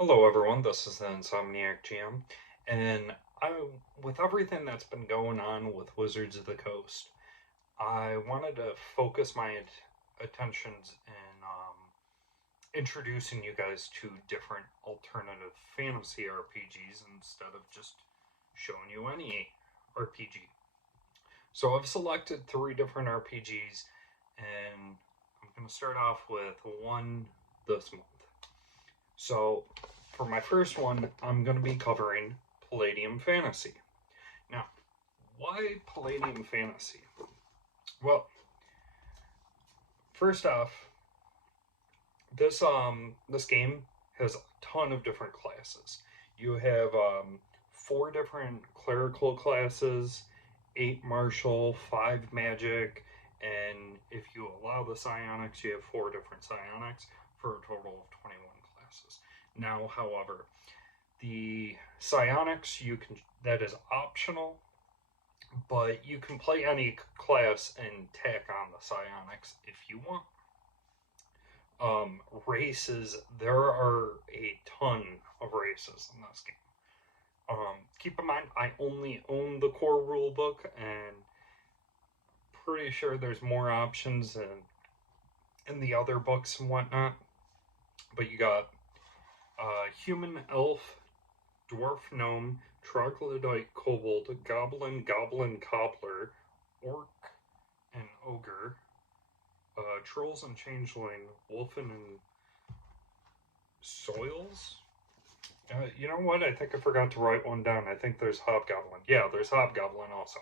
Hello, everyone. This is the Insomniac GM, and with everything that's been going on with Wizards of the Coast, I wanted to focus my attentions in introducing you guys to different alternative fantasy RPGs instead of just showing you any RPG. So I've selected three different RPGs, and I'm going to start off with one this month. So, for my first one, I'm going to be covering Palladium Fantasy. Now, why Palladium Fantasy? Well, first off, this game has a ton of different classes. You have four different clerical classes, eight martial, five magic, and if you allow the psionics, you have four different psionics for a total of 21 classes. Now, however, the psionics that is optional, but you can play any class and tack on the psionics if you want. Races, there are a ton of races in this game. Keep in mind, I only own the core rule book, and pretty sure there's more options in the other books and whatnot. But you got human, elf, dwarf, gnome, troglodyte, kobold, goblin, goblin, cobbler, orc, and ogre, trolls and changeling, wolfen and soils. You know what? I think I forgot to write one down. I think there's hobgoblin. Yeah, there's hobgoblin also.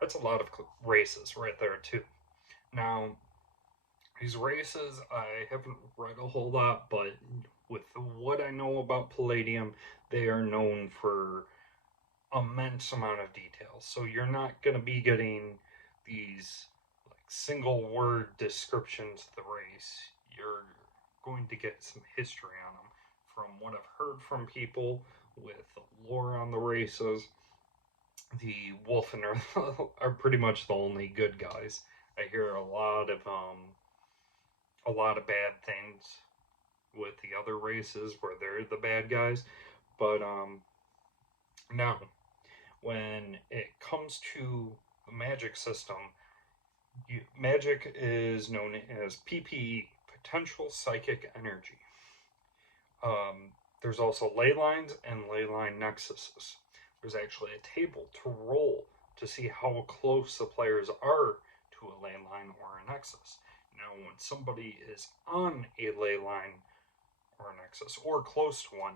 That's a lot of races right there too. Now, these races I haven't read a whole lot, but with what I know about Palladium, they are known for immense amount of details. So you're not going to be getting these like single word descriptions of the race. You're going to get some history on them from what I've heard from people with lore on the races. The Wolfen are pretty much the only good guys. I hear a lot of bad things with the other races where they're the bad guys. But now, when it comes to the magic system, magic is known as PPE, potential psychic energy. There's also ley lines and ley line nexuses. There's actually a table to roll to see how close the players are to a ley line or a nexus. Now, when somebody is on a ley line or a nexus or close to one,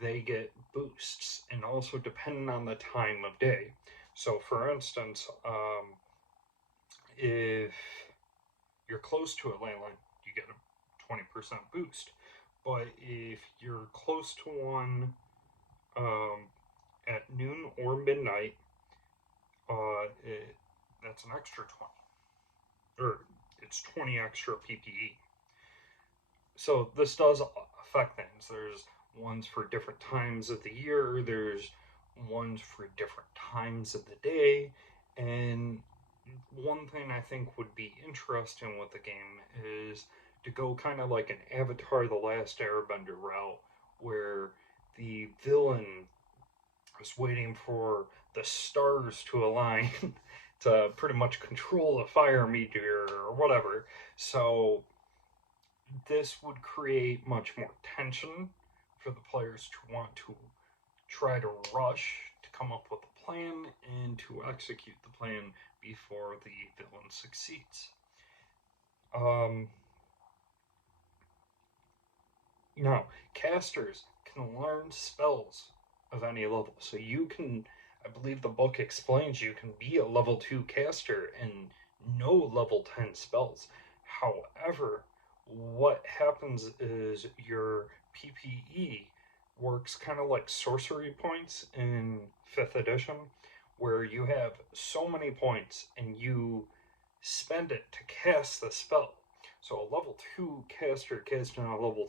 they get boosts, and also depending on the time of day. So, for instance, if you're close to a ley line, you get a 20% boost. But if you're close to one at noon or midnight, that's an extra 20. Or it's 20 extra PPE. So this does affect things. There's ones for different times of the year, there's ones for different times of the day, and one thing I think would be interesting with the game is to go kind of like an Avatar The Last Airbender route, where the villain is waiting for the stars to align to pretty much control a fire meteor or whatever. So this would create much more tension for the players to want to try to rush to come up with a plan and to execute the plan before the villain succeeds. Um, Now, casters can learn spells of any level. So you can, I believe the book explains you can be a level 2 caster and know level 10 spells. However, what happens is your PPE works kind of like sorcery points in 5th edition, where you have so many points and you spend it to cast the spell. So a level 2 caster casting a level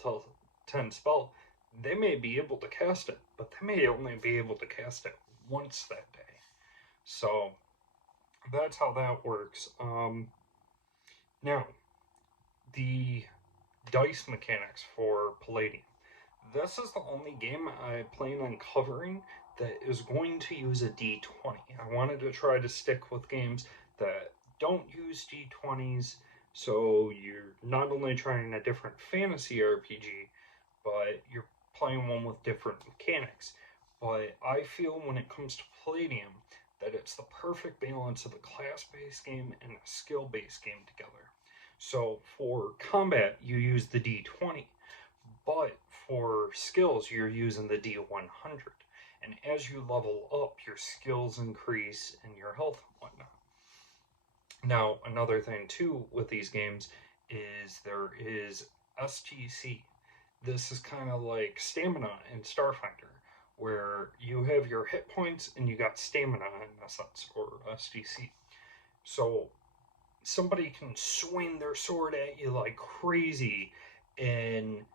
10 spell, they may be able to cast it, but they may only be able to cast it once that day. So that's how that works. Now, the dice mechanics for Palladium. This is the only game I plan on covering that is going to use a D20. I wanted to try to stick with games that don't use D20s, so you're not only trying a different fantasy RPG, but you're playing one with different mechanics. But I feel when it comes to Palladium that it's the perfect balance of a class based game and a skill based game together. So for combat, you use the D20, but for skills, you're using the D100. And as you level up, your skills increase and your health and whatnot. Now, another thing too with these games is there is STC. This is kind of like stamina in Starfinder, where you have your hit points and you got stamina in a sense, or STC. So somebody can swing their sword at you like crazy, and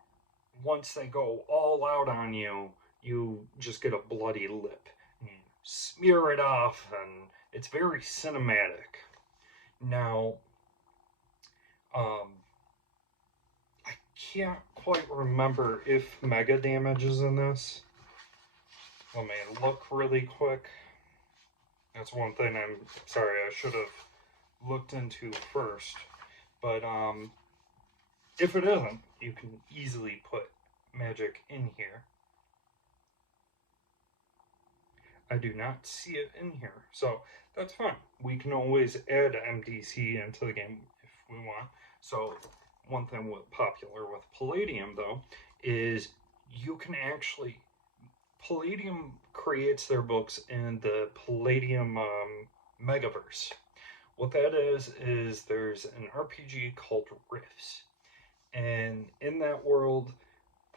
once they go all out on you, you just get a bloody lip. And you smear it off, and it's very cinematic. Now, um, I can't quite remember if mega damage is in this. Let me look really quick. That's one thing I'm sorry I should have looked into first. But if it isn't, you can easily put magic in here. I do not see it in here, so that's fine. We can always add MDC into the game if we want. So one thing with popular with Palladium though is you can actually Palladium creates their books in the Palladium Megaverse. What that is there's an RPG called Rifts, and in that world,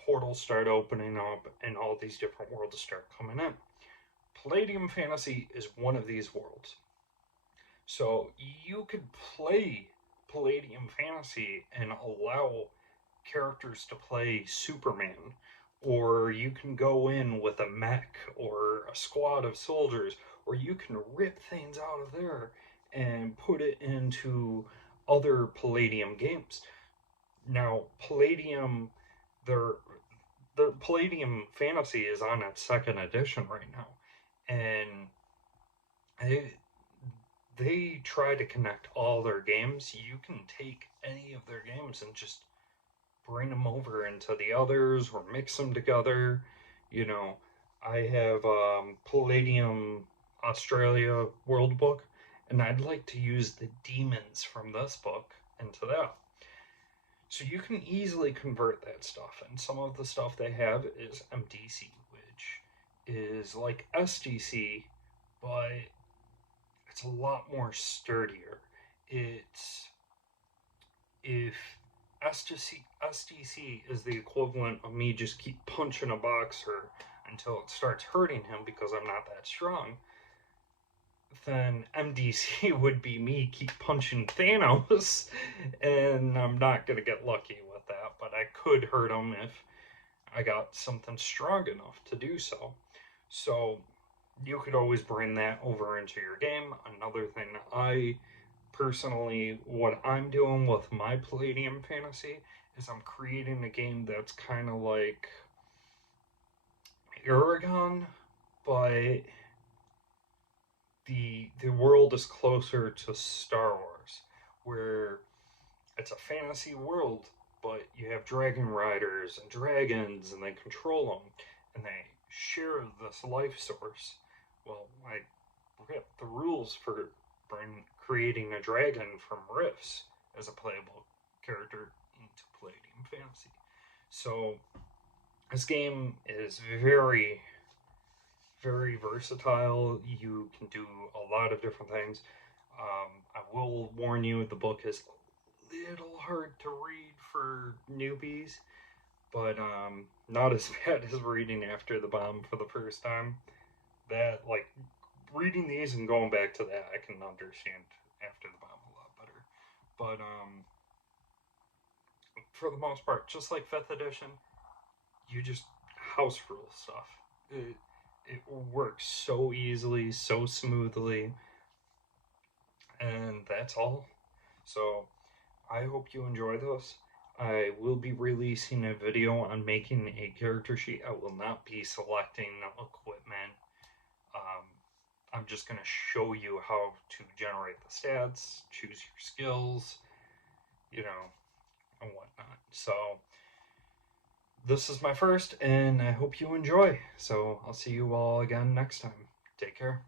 portals start opening up, and all these different worlds start coming in. Palladium Fantasy is one of these worlds. So you could play Palladium Fantasy and allow characters to play Superman, or you can go in with a mech or a squad of soldiers, or you can rip things out of there and put it into other Palladium games. Now, Palladium, their the Palladium Fantasy is on its second edition right now, and they they try to connect all their games. You can take any of their games and just bring them over into the others or mix them together. You know, I have Palladium Australia World Book, and I'd like to use the demons from this book into that. So you can easily convert that stuff, and some of the stuff they have is MDC, which is like SDC, but it's a lot more sturdier. It's if SDC is the equivalent of me just keep punching a boxer until it starts hurting him because I'm not that strong, then MDC would be me keep punching Thanos, and I'm not gonna get lucky with that, but I could hurt him if I got something strong enough to do so. So you could always bring that over into your game. Another thing I personally, what I'm doing with my Palladium Fantasy is I'm creating a game that's kind of like Aragon, but the world is closer to Star Wars, where it's a fantasy world, but you have dragon riders and dragons, and they control them, and they share this life source. Well, I forget the rules for creating a dragon from Rifts as a playable character into Palladium Fantasy. So this game is very, very versatile. You can do a lot of different things. I will warn you, the book is a little hard to read for newbies, but not as bad as reading After the Bomb for the first time. That, like, reading these and going back to that, I can understand After the Bomb a lot better. But for the most part, just like 5th edition, you just house rule stuff. It works so easily, so smoothly, and that's all. So I hope you enjoy this. I will be releasing a video on making a character sheet. I will not be selecting equipment. Um, I'm just going to show you how to generate the stats, choose your skills, you know, and whatnot. So this is my first, and I hope you enjoy. So I'll see you all again next time. Take care.